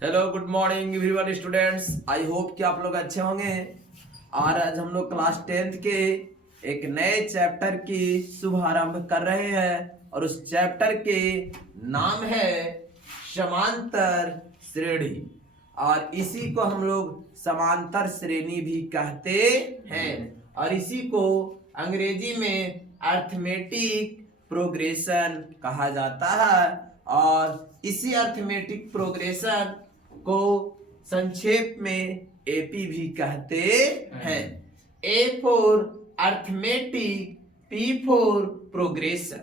Hello good morning everyone students. I hope कि आप लोग अच्छे होंगे। और आज हम लोग क्लास 10th के एक नए चैप्टर की शुभारंभ कर रहे हैं और उस चैप्टर के नाम है समांतर श्रेणी और इसी को हम लोग समांतर श्रेणी भी कहते हैं और इसी को अंग्रेजी में अर्थमेटिक प्रोग्रेशन कहा जाता है और इसी अर्थमेटिक प्रोग्रेशन को संक्षेप में एपी भी कहते हैं। A for arithmetic, P for progression,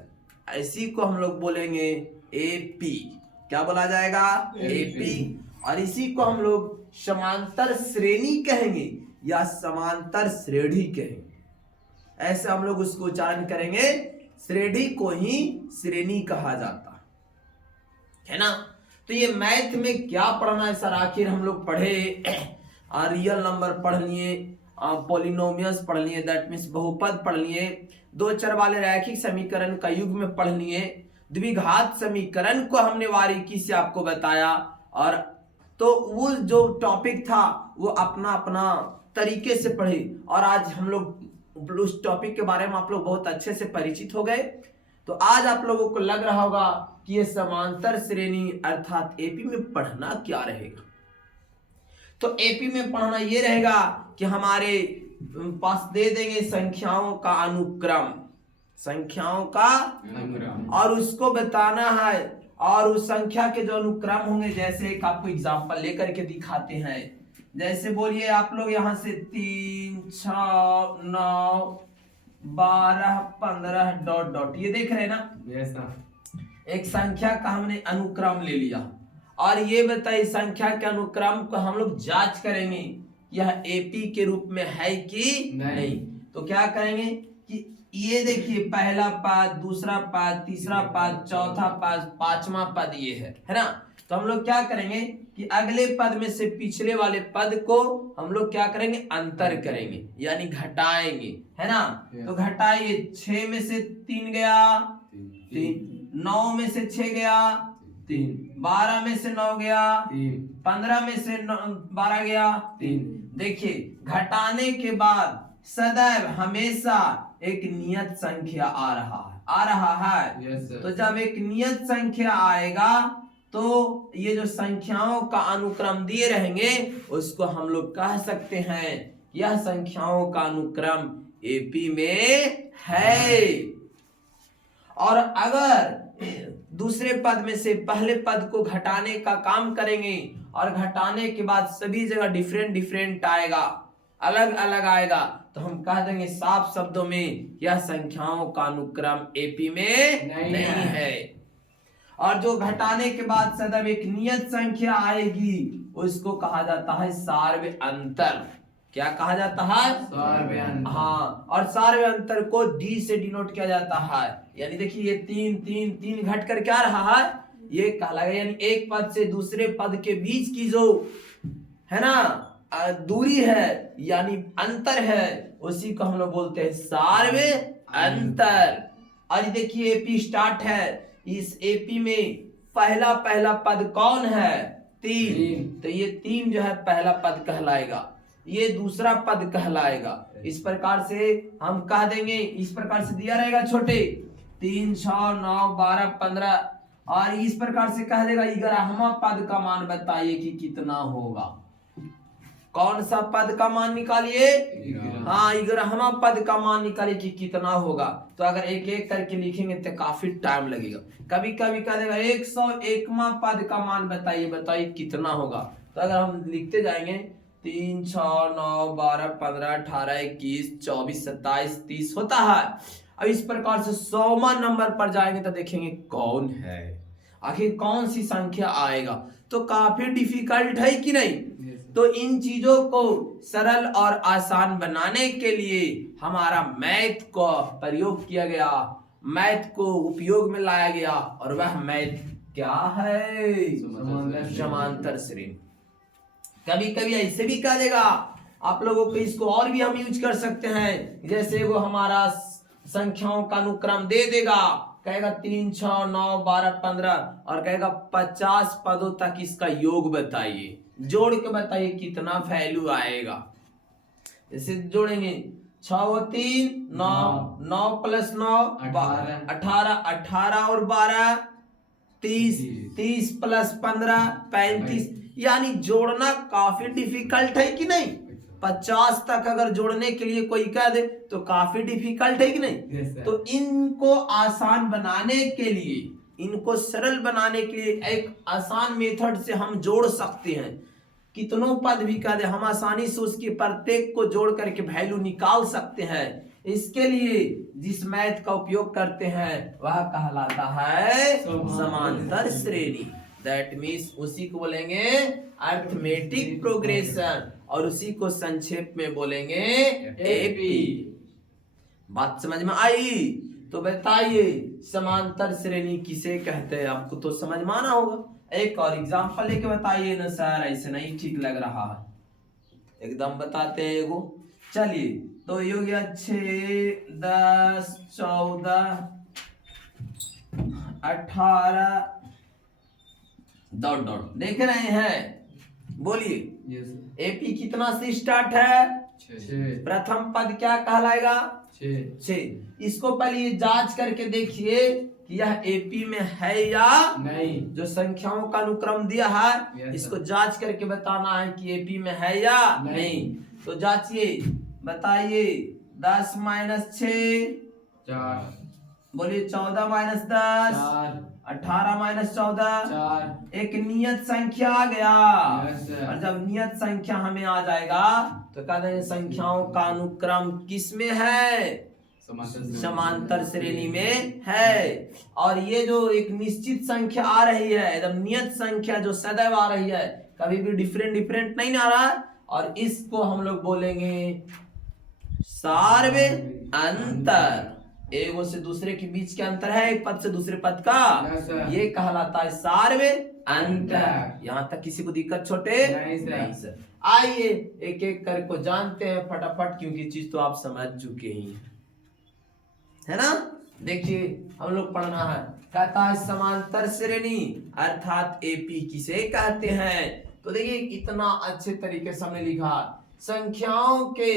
इसी को हम लोग बोलेंगे एपी। क्या बोला जाएगा? एपी। और इसी को हम लोग समांतर श्रेणी कहेंगे या समांतर श्रेणी कहेंगे। ऐसे हम लोग उसको उच्चारण करेंगे। श्रेणी को ही श्रेणी कहा जाता है ना। तो ये मैथ में क्या पढ़ना है सर? आखिर हम लोग पढ़े रियल नंबर पढ़ लिए, पॉलिनोमियल्स पढ़ लिए, दैट मीन्स बहुपद पढ़ लिए, दो चर वाले रैखिक समीकरण का युग में पढ़ लिए, द्विघात समीकरण को हमने बारीकी से आपको बताया। और तो वो जो टॉपिक था वो अपना अपना तरीके से पढ़े और आज हम लोग उस टॉपिक के बारे में आप लोग बहुत अच्छे से परिचित हो गए। तो आज आप लोगों को लग रहा होगा कि ये समांतर श्रेणी अर्थात एपी में पढ़ना क्या रहेगा। तो एपी में पढ़ना ये रहेगा कि हमारे पास दे देंगे संख्याओं का अनुक्रम, संख्याओं का अनुक्रम, और उसको बताना है और उस संख्या के जो अनुक्रम होंगे, जैसे एक आपको एग्जांपल लेकर के दिखाते हैं। जैसे बोलिए आप लोग यहाँ से 3, 6, 9, 12, 15 डॉट डॉट, ये देख रहे हैं ना? Yes sir. एक संख्या का हमने अनुक्रम ले लिया और ये बताइए संख्या के अनुक्रम को हम लोग जांच करेंगे यह एपी के रूप में है कि नहीं। तो क्या करेंगे कि ये देखिए पहला पद, दूसरा पद, तीसरा पद, चौथा पद, पांचवा पद ये है ना। तो हम लोग क्या करेंगे कि अगले पद में से पिछले वाले पद को हम लोग क्या करेंगे? अंतर करेंगे यानी घटाएंगे, है ना। तो घटाइए, 6 में से 3 गया 3, 9 में से 6 गया 3, 12 में से 9 गया 3, 15 में से 12 गया 3। देखिए घटाने के बाद सदैव हमेशा एक नियत संख्या आ रहा है। Yes sir. तो जब एक नियत संख्या आएगा तो ये जो संख्याओं का अनुक्रम दिए रहेंगे उसको हम लोग कह सकते हैं यह संख्याओं का अनुक्रम एपी में है। और अगर दूसरे पद में से पहले पद को घटाने का काम करेंगे और घटाने के बाद सभी जगह डिफरेंट डिफरेंट आएगा, अलग अलग आएगा, तो हम कह देंगे साफ शब्दों में यह संख्याओं का अनुक्रम एपी में नहीं है। और जो घटाने के बाद सदैव एक नियत संख्या आएगी उसको कहा जाता है सार्व अंतर। क्या कहा जाता है? सार्व अंतर। हाँ, और सार्व अंतर को डी से डिनोट किया जाता है। यानी देखिए ये 3 3 3 घट कर क्या रहा है? ये कहलाएगा, यानी एक पद से दूसरे पद के बीच की जो है ना दूरी है यानी अंतर है, उसी को हम लोग बोलते हैं सार्व अंतर। और देखिए एपी स्टार्ट है, इस एपी में पहला पद कौन है? 3। तो ये 3 जो है पहला पद कहलाएगा, ये दूसरा पद कहलाएगा। इस प्रकार से हम कह देंगे, इस प्रकार से दिया रहेगा छोटे 3, 6, 9, 12, 15 और इस प्रकार से कह देगा 11वां पद का मान बताइए कि कितना होगा। कौन सा पद का मान निकालिए? हाँ, 11वां पद का मान निकालिए कि कितना होगा। तो अगर एक एक करके लिखेंगे तो काफी टाइम लगेगा। कभी कभी कह देगा 101वां पद का मान बताइए कितना होगा। तो अगर हम लिखते जाएंगे 3, 6, 9, 12, 15, 18, 21, 24, 27, 30 होता है। अब इस प्रकार से 100वां नंबर पर जाएंगे तो देखेंगे कौन है, आखिर कौन सी संख्या आएगा। तो काफी डिफिकल्ट है कि नहीं? तो इन चीजों को सरल और आसान बनाने के लिए हमारा मैथ को प्रयोग किया गया, मैथ को उपयोग में लाया गया और वह मैथ क्या है? समांतर श्रेणी। कभी कभी ऐसे भी कह देगा आप लोगों को, इसको और भी हम यूज कर सकते हैं। जैसे वो हमारा संख्याओं का अनुक्रम दे देगा, कहेगा 3 6 9 12 15 और कहेगा 50 पदों तक इसका योग बताइए, जोड़ के बताइए कितना वैल्यू आएगा। जैसे जोड़ेंगे 6 3 9 9 प्लस 9 18 18 और 12 30 30 प्लस 15 35। यानी जोड़ना काफी डिफिकल्ट है कि नहीं। 50 तक अगर जोड़ने के लिए कोई कह दे तो काफी डिफिकल्ट है कि नहीं। तो इनको आसान बनाने के लिए, इनको सरल बनाने के लिए एक आसान मेथड से हम जोड़ सकते हैं। कितनों पद भी कह दे हम आसानी से उसकी प्रत्येक को जोड़ करके वैल्यू निकाल सकते हैं। इसके लिए जिस मैथ का उपयोग करते हैं वह कहलाता है समांतर श्रेणी। दैट मीन्स उसी को बोलेंगे अरिथमेटिक प्रोग्रेशन और उसी को संक्षेप में बोलेंगे एपी। बात समझ में आई? तो बताइए समांतर श्रेणी किसे कहते हैं, आपको तो समझ में आना होगा। एक और एग्जांपल लेके बताइए ना सर, ऐसे नहीं ठीक लग रहा है, एकदम बताते हैं एगो। चलिए तो ये हो गया 6 10 14 18 डॉट डॉट। देख रहे हैं, बोलिए एपी कितना से स्टार्ट है? 6। प्रथम पद क्या कहलाएगा? 6। इसको पहले ये जांच करके देखिए कि यह एपी में है या नहीं। जो संख्याओं का अनुक्रम दिया है Yes, इसको जांच करके बताना है कि एपी में है या नहीं। तो जांचिए, बताइए 10 - 6 4। बोलिए 14 - 10 4। 18 - 14 4। एक नियत संख्या आ गया। Yes, sir. और जब नियत संख्या हमें आ जाएगा तो कह देंगे संख्याओं का अनुक्रम किस में है? समांतर श्रेणी में है। और ये जो एक निश्चित संख्या आ रही है, एकदम नियत संख्या जो सदैव आ रही है, कभी भी डिफरेंट डिफरेंट नहीं आ रहा है, और इसको हम लोग बोलेंगे सार्व अंतर। एक से दूसरे के बीच के अंतर है, एक पद से दूसरे पद का, ये कहलाता है सार्व अंतर। यहाँ तक किसी को दिक्कत छोटे? नहीं सर। आइए एक एक करके जानते हैं फटाफट, क्योंकि चीज तो आप समझ चुके ही हैं, है ना। देखिए हम लोग पढ़ना है, कहता है समांतर श्रेणी अर्थात एपी किसे कहते हैं। तो देखिए इतना अच्छे तरीके से हमने लिखा, संख्याओं के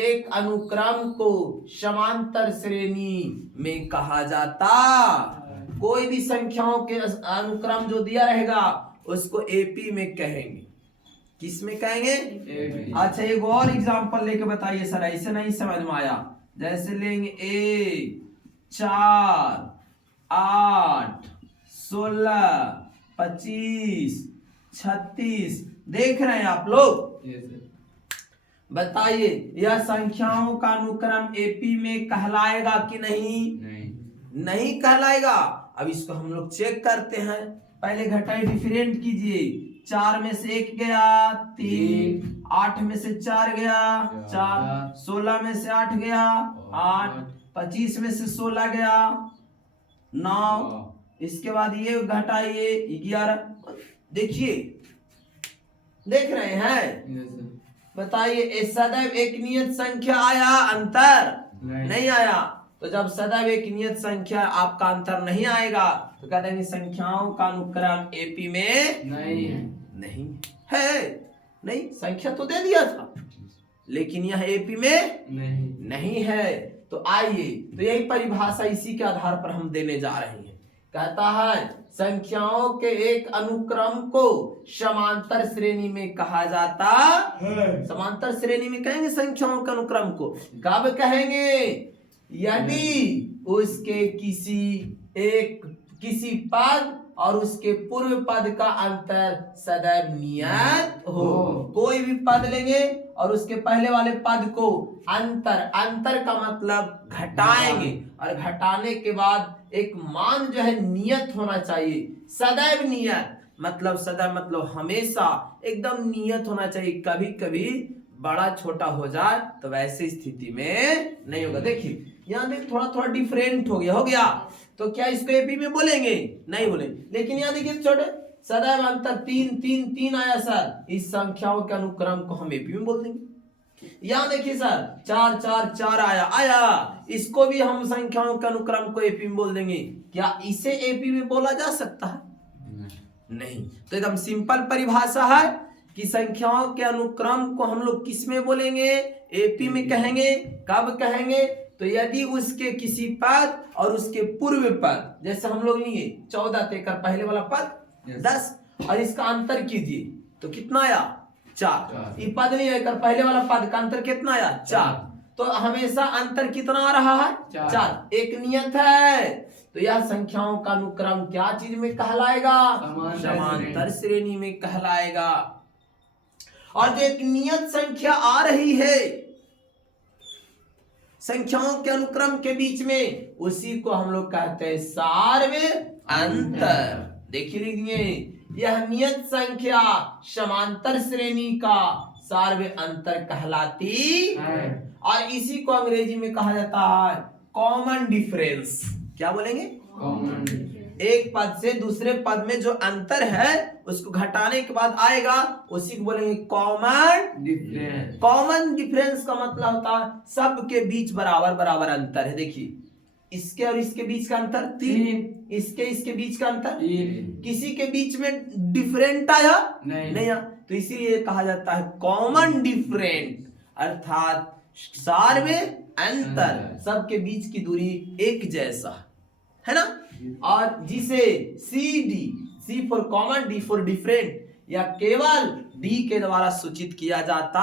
एक अनुक्रम को समांतर श्रेणी में कहा जाता। कोई भी संख्याओं के अनुक्रम जो दिया रहेगा उसको एपी में कहेंगे। किस में कहेंगे? अच्छा एक और एग्जांपल लेके बताइए सर, ऐसे नहीं समझ में आया। जैसे लेंगे 1 4 8 16 25 36। देख रहे हैं आप लोग? बताइए यह संख्याओं का अनुक्रम एपी में कहलाएगा कि नहीं? नहीं कहलाएगा। अब इसको हम लोग चेक करते हैं। पहले घटाई डिफरेंट कीजिए, 4 में से 1 गया 3, 8 में से 4 गया 4, 16 में से 8 गया 8, 25 में से 16 गया 9। इसके बाद ये घटाइए 11। देखिए देख रहे हैं? बताइए सदैव एक नियत संख्या आया, अंतर नहीं आया। तो जब सदैव एक नियत संख्या आपका अंतर नहीं आएगा तो कह देंगे संख्याओं का अनुक्रम एपी में नहीं है। नहीं संख्या तो दे दिया था, लेकिन यह एपी में नहीं है। तो आइए तो यही परिभाषा इसी के आधार पर हम देने जा रहे हैं। कहता है संख्याओं के एक अनुक्रम को समांतर श्रेणी में कहा जाता है। समांतर श्रेणी में कहेंगे संख्याओं के अनुक्रम को। कब कहेंगे? यदि उसके किसी पद और उसके पूर्व पद का अंतर सदैव नियत हो। कोई भी पद लेंगे और उसके पहले वाले पद को अंतर का मतलब घटाएंगे, और घटाने के बाद एक मान जो है नियत होना चाहिए। सदैव नियत मतलब सदैव मतलब हमेशा एकदम नियत होना चाहिए। कभी कभी बड़ा छोटा हो जाए तो वैसे स्थिति में नहीं होगा। देखिए यहाँ देख थोड़ा थोड़ा डिफरेंट हो गया तो क्या इसको एपी में बोलेंगे? नहीं बोलेंगे। लेकिन यहाँ देखिए छोटे सदैव अंतर 3 3 3 आया सर, इस संख्याओं के अनुक्रम को हम एपी में बोल देंगे। यहाँ देखिए सर 4 4 4 आया, इसको भी हम संख्याओं के अनुक्रम को एपी में बोल देंगे। क्या इसे एपी में बोला जा सकता है? नहीं। तो एकदम सिंपल परिभाषा है कि संख्याओं के अनुक्रम को हम लोग किस में बोलेंगे? एपी में कहेंगे। कब कहेंगे? तो यदि उसके किसी पद और उसके पूर्व पद, जैसे हम लोग लिए 14 देकर पहले वाला पद 10 और इसका अंतर कीजिए तो कितना आया? 4। ये पद नहीं आकर पहले वाला पद का अंतर कितना आया? 4। तो हमेशा अंतर कितना आ रहा है? 4। एक नियत है। तो यह संख्याओं का अनुक्रम क्या चीज में कहलाएगा? समांतर श्रेणी में कहलाएगा। और जो एक नियत संख्या आ रही है संख्याओं के अनुक्रम के बीच में, उसी को हम लोग कहते हैं सार्वत्रिक अंतर। देखिए लिखिए, यह नियत संख्या समांतर श्रेणी का सार्वत्रिक अंतर कहलाती है। और इसी को अंग्रेजी में कहा जाता है कॉमन डिफरेंस। क्या बोलेंगे? कॉमन। एक पद से दूसरे पद में जो अंतर है उसको घटाने के बाद आएगा, उसी को बोलेंगे कॉमन डिफरेंस। कॉमन डिफरेंस का मतलब होता है सबके बीच बराबर बराबर अंतर है। देखिए इसके और इसके बीच का अंतर 3, इसके बीच का अंतर 3, किसी के बीच में डिफरेंट आया नहीं आया। तो इसीलिए कहा जाता है कॉमन डिफरेंट, अर्थात सार्वत्रिक अंतर, सबके बीच की दूरी एक जैसा है ना। और जिसे C for common, D for different या केवल डी के द्वारा सूचित किया जाता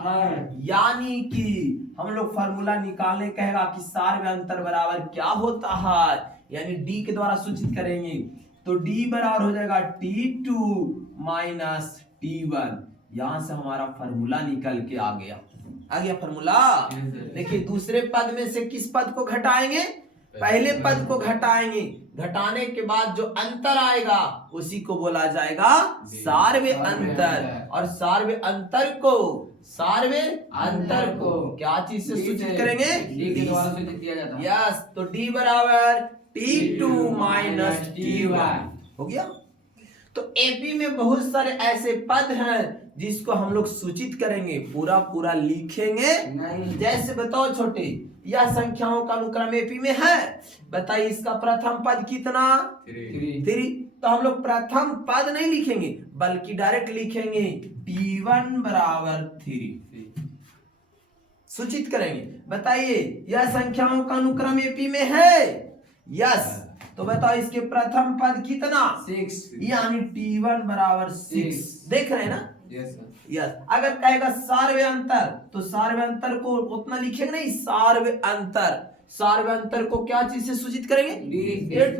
है। यानी कि हम लोग फार्मूला निकालने कहेगा कि सार्वत्रिक अंतर बराबर क्या होता है, यानी डी के द्वारा सूचित करेंगे तो डी बराबर हो जाएगा T2 माइनस T1। यहां से हमारा फार्मूला निकल के आ गया फार्मूला। देखिए दूसरे पद में से किस पद को घटाएंगे? पहले पद को घटाएंगे, घटाने के बाद जो अंतर आएगा उसी को बोला जाएगा सार्वत्रिक अंतर। और सार्वत्रिक अंतर को क्या चीज से सूचित करेंगे? डी के द्वारा सूचित किया जाता है। यस, तो डी बराबर T2 माइनस T1 हो गया। तो एपी में बहुत सारे ऐसे पद हैं जिसको हम लोग सूचित करेंगे, पूरा लिखेंगे नहीं। जैसे बताओ छोटे, यह संख्याओं का अनुक्रम एपी में है, बताइए इसका प्रथम पद कितना? 3। तो हम लोग प्रथम पद नहीं लिखेंगे बल्कि डायरेक्ट लिखेंगे T1 बराबर 3 सूचित करेंगे। बताइए यह संख्याओं का अनुक्रम एपी में है? यस। तो बताओ इसके प्रथम पद कितना? 6, यानी T1 बराबर 6। देख रहे हैं ना? यस। अगर कहेगा सार्वत्रिक अंतर तो सार्वत्रिक अंतर को उतना लिखेंगे नहीं, सार्वत्रिक अंतर को क्या चीज से सूचित करेंगे?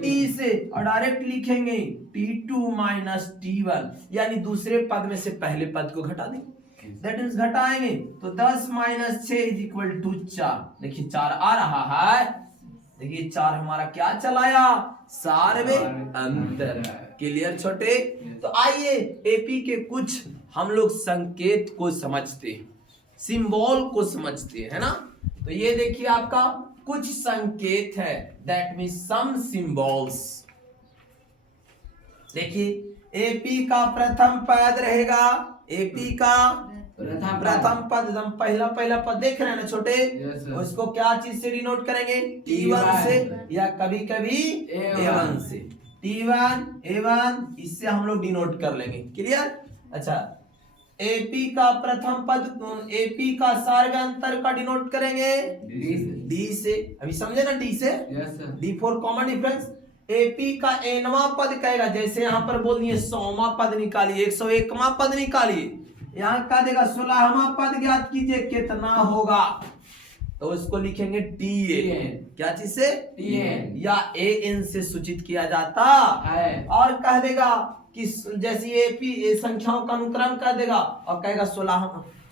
डी से। और डायरेक्ट लिखेंगे T2 माइनस T1, यानी दूसरे पद में से पहले पद को घटा देंगे। दैट मींस घटाएंगे तो 10 माइनस 6 इज इक्वल टू 4। देखिए 4 आ रहा है, देखिए 4 हमारा क्या चलाया? सार्वत्रिक अंतर। क्लियर छोटे? तो आइए एपी के कुछ हम लोग संकेत को समझते हैं, सिंबल को समझते हैं, है ना। तो ये देखिए आपका कुछ संकेत है, दैट मीन्स सम सिंबल्स। देखिए एपी का प्रथम पद रहेगा, एपी का प्रथम पद एकदम पहला पद देख रहे हैं ना छोटे? उसको क्या चीज से डिनोट करेंगे? T1 से या कभी कभी A1 से। T1 A1 इससे हम लोग डिनोट कर लेंगे। क्लियर? अच्छा, एपी का प्रथम पद, एपी का सार्वत्रिक अंतर का डिनोट करेंगे डी से। अभी समझे ना? डी से, D for common difference. AP का एनवा पद कहेगा, जैसे यहाँ पर बोल दिए 100वां पद निकालिए, 101वां पद निकालिए, यहाँ कह देगा 16वां पद ज्ञात कीजिए कितना होगा, तो उसको लिखेंगे Tn। क्या चीज से? Tn या An से सूचित किया जाता है। और कह देगा कि जैसे एपी संख्याओं का अनुक्रम कर देगा और कहेगा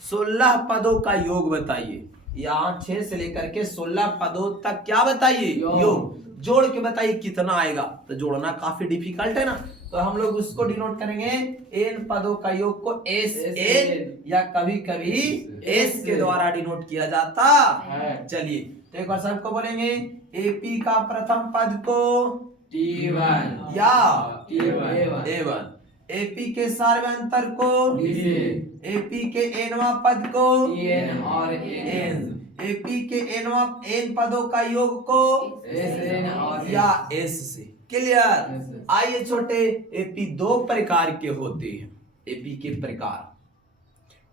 16 पदों का योग बताइए। यहाँ 6 से लेकर के 16 पदों तक क्या बताइए? योग। जोड़ के बताइए कितना आएगा। तो जोड़ना काफी डिफिकल्ट है ना, तो हम लोग उसको डिनोट करेंगे n पदों का योग को Sn या कभी कभी S के द्वारा डिनोट किया जाता है। चलिए तो एक बार सबको बोलेंगे, एपी का प्रथम पद को T1 या A1, A1, एपी के सार्वंतर को डीए एपी के एनवा पद को एन और एन, एपी के एन पदों का योग को एस एन और या एस से। क्लियर। Yes, आइए छोटे, एपी दो प्रकार के होते हैं। एपी के प्रकार,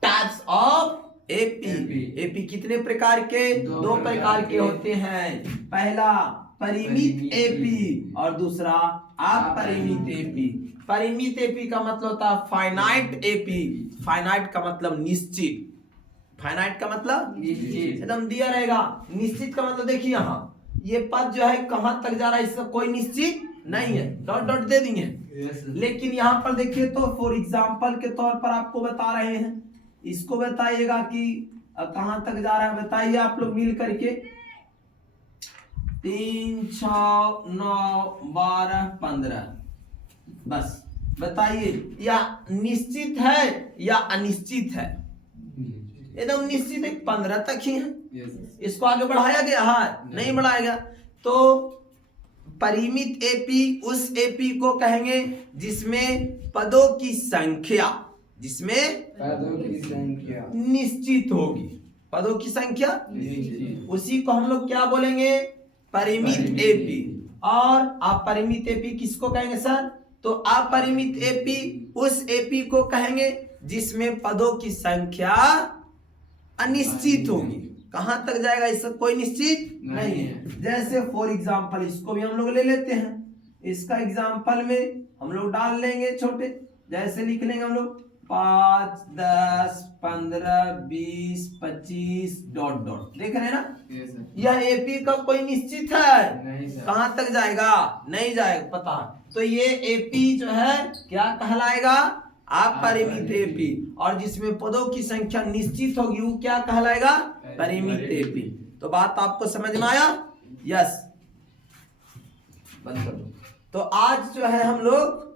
टाइप्स ऑफ एपी। एपी कितने प्रकार के? दो प्रकार के होते हैं। पहला परिमित एपी और दूसरा अपरिमित एपी। परिमित एपी का मतलब होता है फाइनाइट एपी। फाइनाइट का मतलब निश्चित, फाइनाइट का मतलब निश्चित। एकदम दिया रहेगा। निश्चित का मतलब देखिए यहाँ ये पद जो है कहां तक जा रहा है इसका कोई निश्चित नहीं है, डॉट डॉट दे देंगे। लेकिन यहाँ पर देखिए तो फॉर एग्जांपल के तौर पर आपको बता रहे हैं, इसको बताइएगा कि कहां तक जा रहा है। बताइए आप लोग मिल करके। 3 6 9 12 15, बस बताइए या निश्चित है या अनिश्चित है? एकदम निश्चित है, 15 तक ही है। इसको आगे बढ़ाया गया है? नहीं बढ़ाया गया। तो परिमित एपी उस एपी को कहेंगे जिसमें पदों की संख्या, जिसमें पदों की संख्या निश्चित होगी। पदों की संख्या निश्चित। उसी को हम लोग क्या बोलेंगे? परिमित एपी। और अपरिमित एपी किसको कहेंगे सर? तो अपरिमित एपी उस एपी को कहेंगे जिसमें पदों की संख्या अनिश्चित होगी। कहां तक जाएगा इसका कोई निश्चित नहीं है। जैसे फॉर एग्जांपल इसको भी हम लोग ले लेते हैं। इसका एग्जांपल में हम लोग डाल लेंगे छोटे, जैसे लिख लेंगे हम लोग 5 10 15 20 25 डॉट डॉट। देख रहे हैं ना? यह एपी का कोई निश्चित है? कहां तक जाएगा? नहीं जाएगा, पता है। तो ये एपी जो है क्या कहलाएगा? अपरिमित एपी। और जिसमें पदों की संख्या निश्चित होगी वो क्या कहलाएगा? परिमित एपी। तो बात आपको समझ में आया? यस, बंद कर दो। तो आज जो है हम लोग,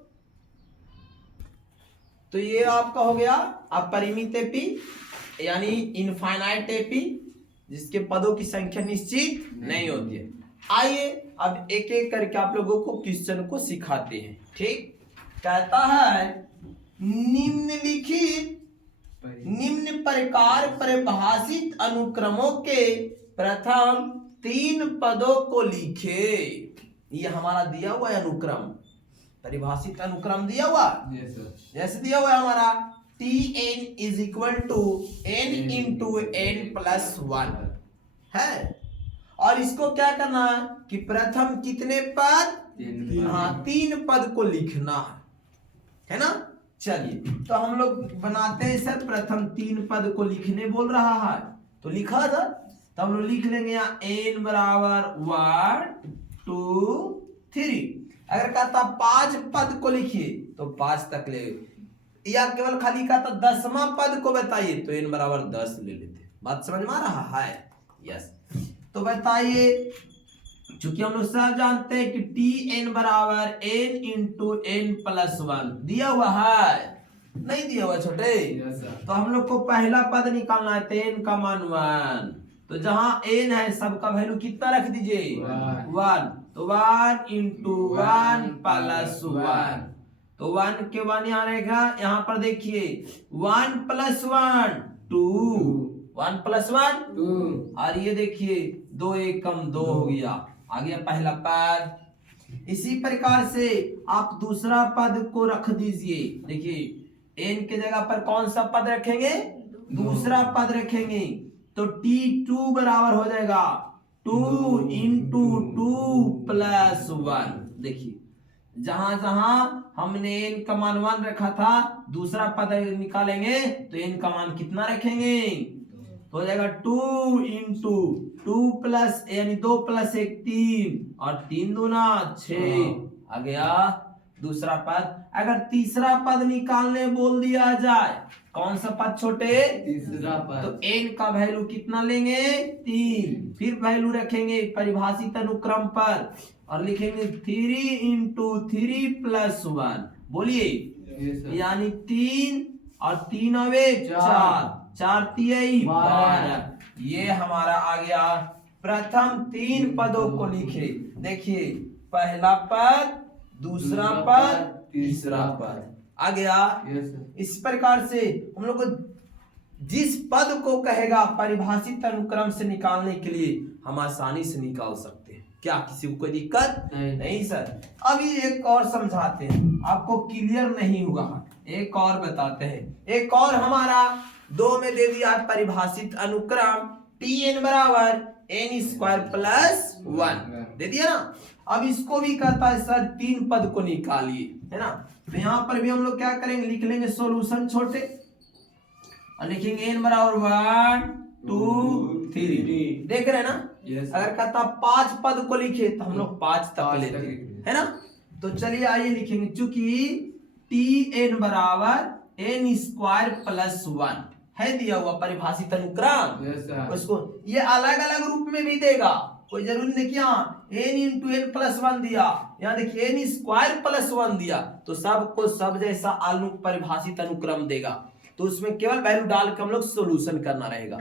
तो ये आपका हो गया अपरिमित एपी यानी इनफाइनाइट एपी, जिसके पदों की संख्या निश्चित नहीं होती है। आइए अब एक एक करके आप लोगों को क्वेश्चन को सिखाते हैं। ठीक, कहता है निम्नलिखित निम्न प्रकार परिभाषित अनुक्रमों के प्रथम 3 पदों को लिखे। ये हमारा दिया हुआ है अनुक्रम, परिभाषित अनुक्रम दिया हुआ। जैसे दिया हुआ है हमारा Tn is equal to n into n plus 1 है। और इसको क्या करना है कि प्रथम कितने पद? 3 पद को लिखना है ना? चलिए तो हम लोग बनाते हैं सर, प्रथम 3 पद को लिखने बोल रहा है तो लिखा था। तो हम लोग लिख लेंगे यहाँ n बराबर 1 2 3। अगर कहता 5 पद को लिखिए तो 5 तक ले, या केवल खाली कहता 10वां पद को बताइए तो n बराबर 10 ले लेते। बात समझ में आ रहा है? यस। तो बताइए, चूंकि हम लोग सब जानते हैं कि Tn बराबर n इंटू n प्लस 1 दिया हुआ है, नहीं दिया हुआ छोटे? तो हम लोग को पहला पद निकालना है, तो n का मान 1। तो जहां n है सबका वैल्यू कितना रख दीजिए? 1। तो 1 इंटू 1 प्लस 1। तो 1 के 1 यहाँ रहेगा। यहाँ पर देखिए 1 प्लस 1 2, 1 प्लस 1 2। और ये देखिए 2 1 कम 2 हो गया, आ गया पहला पद। इसी प्रकार से आप दूसरा पद को रख दीजिए। देखिए n के जगह पर कौन सा पद रखेंगे? दूसरा पद रखेंगे। तो T2 बराबर हो जाएगा 2 इंटू 2 प्लस 1। देखिए जहां जहां हमने n का मान 1 रखा था, दूसरा पद निकालेंगे तो n का मान कितना रखेंगे? तो हो जाएगा 2 इंटू 2 प्लस यानी 2 प्लस 1 3 और 3 दूना 6 आ गया दूसरा पद। अगर तीसरा पद निकालने बोल दिया जाए, कौन सा पद छोटे? तीसरा पद। तो n का वैल्यू कितना लेंगे? 3। फिर वैल्यू रखेंगे परिभाषित अनुक्रम पर और लिखेंगे 3 इंटू 3 प्लस 1। बोलिए, यानी 3 और 3 और 1 4, 4 3 12। ये हमारा आ गया प्रथम 3 पदों को लिखे। देखिए पहला पद, दूसरा पद, तीसरा पद। आ गया। Yes, sir. इस प्रकार से हम लोग को जिस पद को कहेगा परिभाषित अनुक्रम से निकालने के लिए हम आसानी से निकाल सकते हैं। क्या किसी को कोई दिक्कत नहीं सर। अभी एक और समझाते हैं, आपको क्लियर नहीं हुआ, एक और बताते हैं। एक और हमारा 2 में दे दिया परिभाषित अनुक्रम Tn बराबर n² प्लस 1 दे दिया ना। अब इसको भी कहता है सर 3 पद को निकालिए, है ना। तो यहाँ पर भी हम लोग क्या करेंगे, लिख लेंगे सॉल्यूशन छोटे और लिखेंगे n बराबर 1 2 3। देख रहे हैं ना। Yes, sir. अगर कहता 5 पद को लिखे तो हम लोग 5 तक पाँच लेते तक हैं, लिखेंगे। है ना। तो चलिए आइए लिखेंगे, चूंकि Tn बराबर n² प्लस 1 है दिया हुआ परिभाषित अनुक्रम। Yes, sir. उसको ये अलग अलग रूप में भी देगा, कोई जरूरी नहीं। यहाँ n इंटू n प्लस 1 दिया, यहाँ देखिए n² प्लस 1 दिया, तो सबको सब जैसा परिभाषित अनुक्रम देगा। तो उसमें केवल वैल्यू डाल के हम लोग सोल्यूशन करना रहेगा।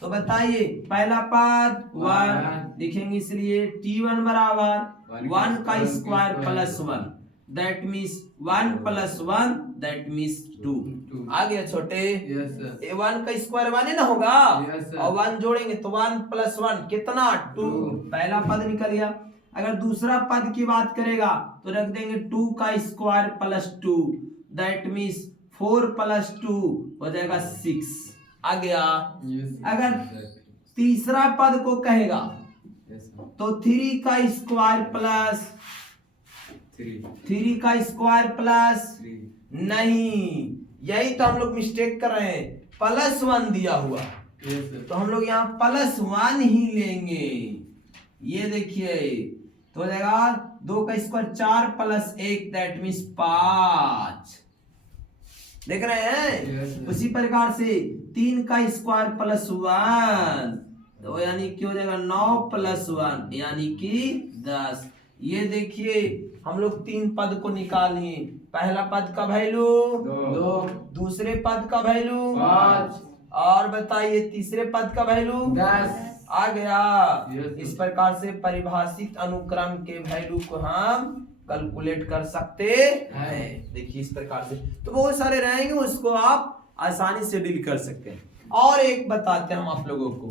तो बताइए पहला पद 1 लिखेंगे, इसलिए T1 बराबर 1 का square plus 1 that means 1 plus 1 that means 2। आ गया छोटे। Yes, sir. 1 का स्क्वायर 1 ही ना होगा। Yes, sir. और 1 जोड़ेंगे तो 1 प्लस 1 कितना 2। पहला पद निकल गया। अगर दूसरा पद की बात करेगा तो रख देंगे 2 का square plus 2 that means 4 plus 2 हो जाएगा 6। आ गया। Yes, अगर sir. तीसरा पद को कहेगा Yes, sir. तो 3 का स्क्वायर प्लस 3 का स्क्वायर प्लस 3. नहीं, यही तो हम लोग मिस्टेक कर रहे हैं, प्लस 1 दिया हुआ। Yes, sir. तो हम लोग यहाँ प्लस 1 ही लेंगे। ये देखिए तो हो जाएगा 2 का स्क्वायर 4 प्लस 1 दैट मीन्स 5। देख रहे हैं। Yes, sir. उसी प्रकार से 3 का स्क्वायर प्लस 1 तो यानी कि हो जाएगा 9 प्लस 1 यानी कि 10। ये देखिए हम लोग 3 पद को निकालिए। पहला पद का वैल्यू 2, दूसरे पद का वैल्यू 5 और बताइए तीसरे पद का वैल्यू 10। आ गया। Yes, इस प्रकार से परिभाषित अनुक्रम के वैल्यू को हम कैलकुलेट कर सकते हैं। देखिए इस प्रकार से तो बहुत सारे रहेंगे, उसको आप आसानी से डील कर सकते हैं। और एक बताते हैं हम आप लोगों को,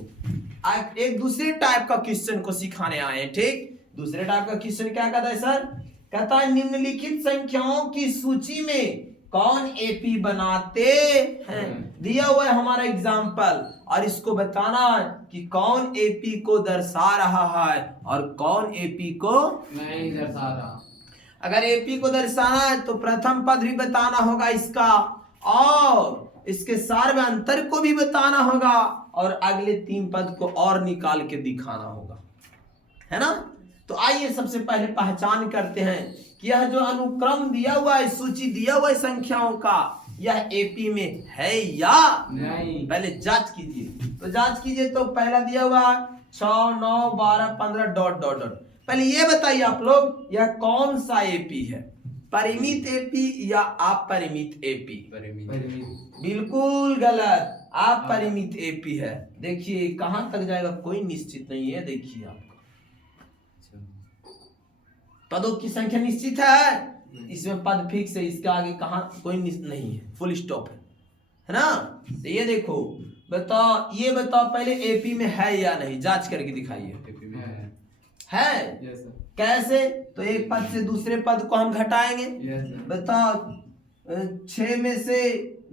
एक दूसरे टाइप का क्वेश्चन को सिखाने आए हैं। ठीक, दूसरे टाइप का क्वेश्चन क्या कहता है सर, कहता है निम्नलिखित संख्याओं की सूची में कौन एपी बनाते हैं। दिया हुआ है हमारा एग्जाम्पल और इसको बताना कि कौन एपी को दर्शा रहा है और कौन एपी को नहीं दर्शा रहा। अगर एपी को दर्शाना है तो प्रथम पद भी बताना होगा इसका और इसके सार में अंतर को भी बताना होगा और अगले 3 पद को और निकाल के दिखाना होगा, है ना। तो आइए सबसे पहले पहचान करते हैं कि यह जो अनुक्रम दिया हुआ है, सूची दिया हुआ है संख्याओं का, यह एपी में है या नहीं। पहले जांच कीजिए। तो जांच कीजिए तो पहला दिया हुआ 6 9 12 15 डॉट डॉट डॉट। पहले ये बताइए आप लोग यह कौन सा एपी है, परिमित एपी या अपरिमित एपी। बिल्कुल गलत, अपरिमित एपी है। देखिए कहां तक जाएगा कोई निश्चित नहीं है। देखिए आप पदों की संख्या निश्चित है, इसमें पद फिक्स है, इसके आगे कहां कोई नहीं है, फुल स्टॉप है ना। तो ये देखो बताओ, ये बताओ पहले एपी में है या नहीं, जांच करके दिखाइए। है Yes, sir. कैसे, तो एक पद से दूसरे पद को हम घटाएंगे। Yes, sir. बताओ 6 में से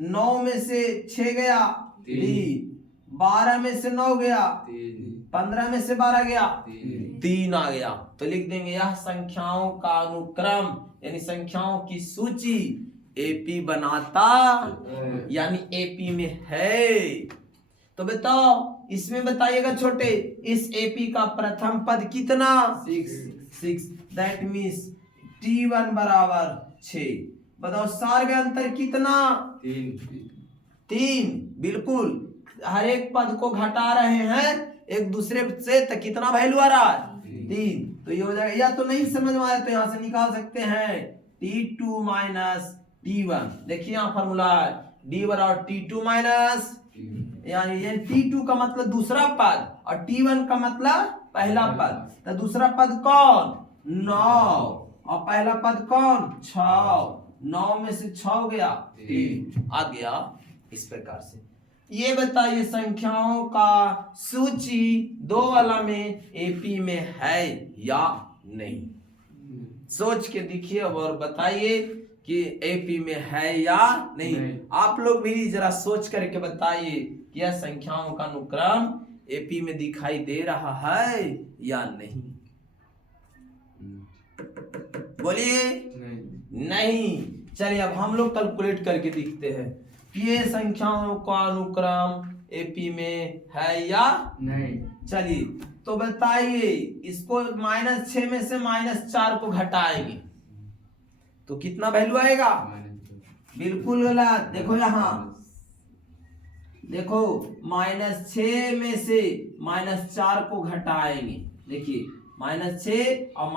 9 में से 6 गया 3, 12 में से 9 गया 15 में से 12 गया 3 आ गया। तो लिख देंगे यह संख्याओं का अनुक्रम यानी संख्याओं की सूची एपी बनाता यानी एपी में है। तो बताओ इसमें बताइएगा छोटे, इस एपी का प्रथम पद कितना 6 दैट मीन्स T1 बराबर 6। बताओ सार में अंतर कितना 3। बिल्कुल हर एक पद को घटा रहे हैं एक दूसरे से, तो कितना वैल्यू आ रहा है 3। तो ये हो जाएगा, या तो नहीं समझ में आया तो यहाँ से निकाल सकते हैं T2 माइनस T1। देखिए यहाँ फॉर्मूला है D बराबर T2 माइनस, यानी ये T2 का मतलब दूसरा पद और T1 का मतलब पहला पद। तो दूसरा पद कौन 9 और पहला पद कौन 6 9 में से 6 गया 3 आ गया। इस प्रकार से ये बताइए संख्याओं का सूची 2 वाला में एपी में है या नहीं। सोच के देखिए और बताइए कि एपी में है या नहीं। आप लोग भी जरा सोच करके बताइए कि यह संख्याओं का अनुक्रम एपी में दिखाई दे रहा है या नहीं। बोलिए नहीं। चलिए अब हम लोग कैलकुलेट करके देखते हैं कि ये संख्याओं का अनुक्रम एपी में है या नहीं। चलिए तो बताइए इसको -6 में से -4 को घटाएंगे तो कितना वैल्यू आएगा। बिल्कुल गलत। देखो यहाँ देखो -6 में से -4 को घटाएंगे। देखिए -6 और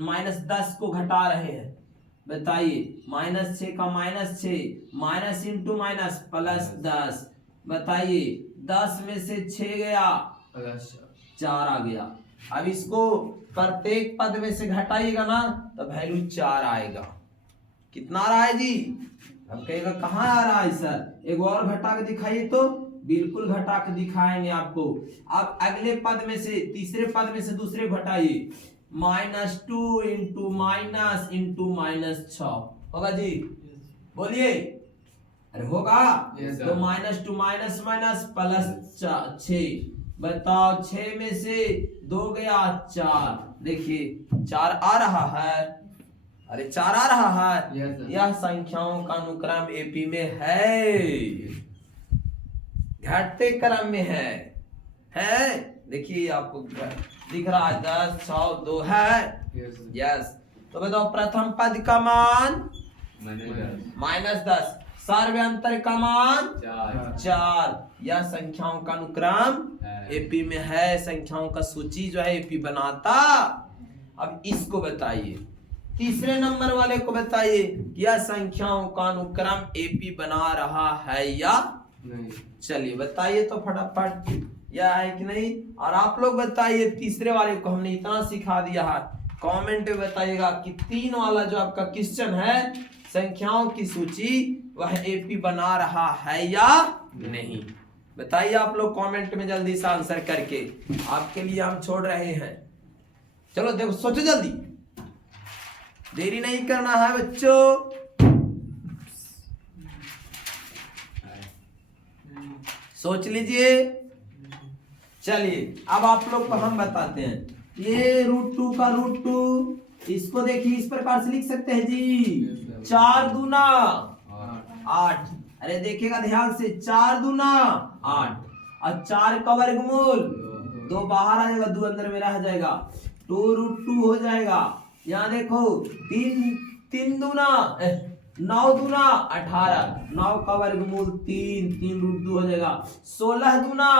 -10 को घटा रहे हैं। बताइए -6 का -6 माइनस इंटू माइनस +10। बताइए 10 में से 6 गया 4 आ गया। अब इसको प्रत्येक पद में से घटाइएगा ना तो वैल्यू 4 आएगा। कितना आ रहा है जी। अब कहेगा कहाँ आ रहा है सर, एक और घटा के दिखाइए तो बिल्कुल घटा के दिखाएंगे आपको। अब अगले पद में से तीसरे पद में से दूसरे घटाइए -2 इंटू माइनस इंटू -6 होगा जी। बोलिए अरे होगा। तो -2 माइनस माइनस +6। बताओ 6 में से 2 गया 4। देखिए 4 आ रहा है। अरे 4 आ रहा है। यह संख्याओं का अनुक्रम एपी में है, घटते क्रम में है। देखिए आपको दिख रहा है 10 6 2 है। यस। तो बताओ प्रथम पद का मान -10, सर्वांतर का मान 4। यह संख्याओं का अनुक्रम एपी में है। संख्याओं का सूची जो है एपी बनाता। अब इसको बताइए तीसरे नंबर वाले को बताइए यह संख्याओं का अनुक्रम एपी बना रहा है या नहीं। चलिए बताइए तो फटाफट यह है कि नहीं। और आप लोग बताइए तीसरे वाले को हमने इतना सिखा दिया है। कमेंट में बताइएगा कि 3 वाला जो आपका क्वेश्चन है संख्याओं की सूची वह एपी बना रहा है या नहीं। बताइए आप लोग कमेंट में जल्दी से आंसर करके, आपके लिए हम छोड़ रहे हैं। चलो देखो सोचो जल्दी, देरी नहीं करना है बच्चों। सोच लीजिए। चलिए अब आप लोग को हम बताते हैं। ये √2 का √2 इसको देखिए इस प्रकार से लिख सकते हैं जी। 4 दूना 8। अरे देखिएगा ध्यान से 4 दूना 8 और 4 का वर्गमूल 2 बाहर आ जाएगा, 2 अंदर में रह जाएगा, 2√2 हो जाएगा। यहाँ देखो 3 दूना 9 दूना 18, 9 का वर्गमूल 3 √2 हो जाएगा। 16 दूना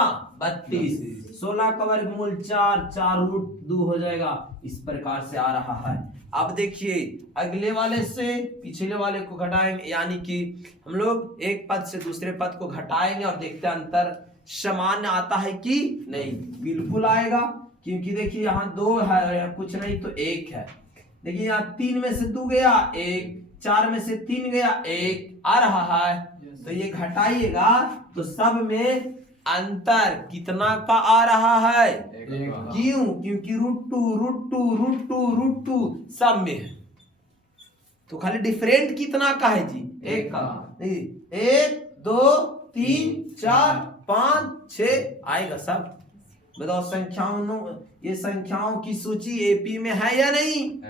32, 16 का वर्गमूल 4 √2 हो जाएगा। इस प्रकार से आ रहा है। अब देखिए अगले वाले से पिछले वाले को घटाएंगे, यानी कि हम लोग एक पद से दूसरे पद को घटाएंगे और देखते हैं अंतर समान आता है कि नहीं। बिल्कुल आएगा, क्योंकि देखिए यहाँ 2 है, कुछ नहीं तो 1 है। देखिए यहाँ 3 में से 2 गया 1, 4 में से 3 गया 1 आ रहा है। तो ये घटाइएगा तो सब में अंतर कितना का आ रहा है। क्यों? क्योंकि √2 सब में है। तो खाली डिफरेंट कितना का है जी, 1 का। 1 2 3 4 5 6 आएगा सब। बताओ ये संख्याओं की सूची एपी में है या नहीं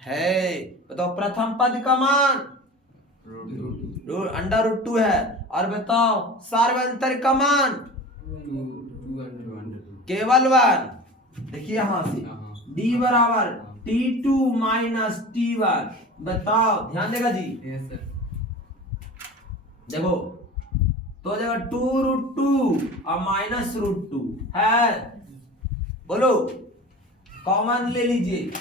है। बताओ प्रथम पद का मान √2 है। और बताओ सार्वंतर का मान केवल 1। देखिए यहां से d बराबर t2 माइनस t1। बताओ ध्यान देगा जी। देखो तो जगह 2√2 और -√2 है। बोलो कॉमन ले लीजिए।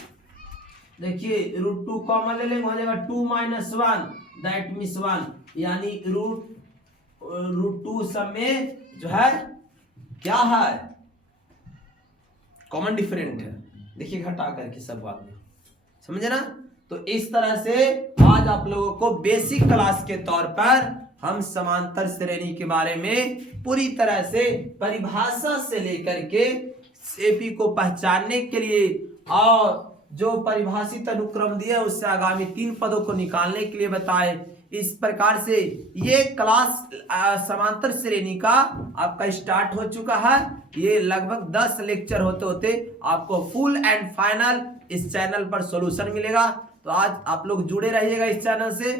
देखिए √2 कॉमन ले लेंगे, हो जाएगा 2 - 1 दैट मीन्स 1, यानी √2 सब में जो है क्या है, कॉमन डिफरेंट है। देखिए घटा करके सब बात में समझे ना। तो इस तरह से आज आप लोगों को बेसिक क्लास के तौर पर हम समांतर श्रेणी के बारे में पूरी तरह से परिभाषा से लेकर के एपी को पहचानने के लिए और जो परिभाषित अनुक्रम दिया उससे आगामी 3 पदों को निकालने के लिए बताए। इस प्रकार से ये क्लास समांतर श्रेणी का आपका स्टार्ट हो चुका है। ये लगभग 10 लेक्चर होते होते आपको फुल एंड फाइनल इस चैनल पर सॉल्यूशन मिलेगा। तो आज आप लोग जुड़े रहिएगा इस चैनल से।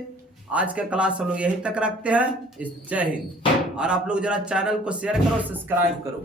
आज का क्लास हम लोग यहीं तक रखते हैं। जय हिंद। और आप लोग जरा चैनल को शेयर करो, सब्सक्राइब करो।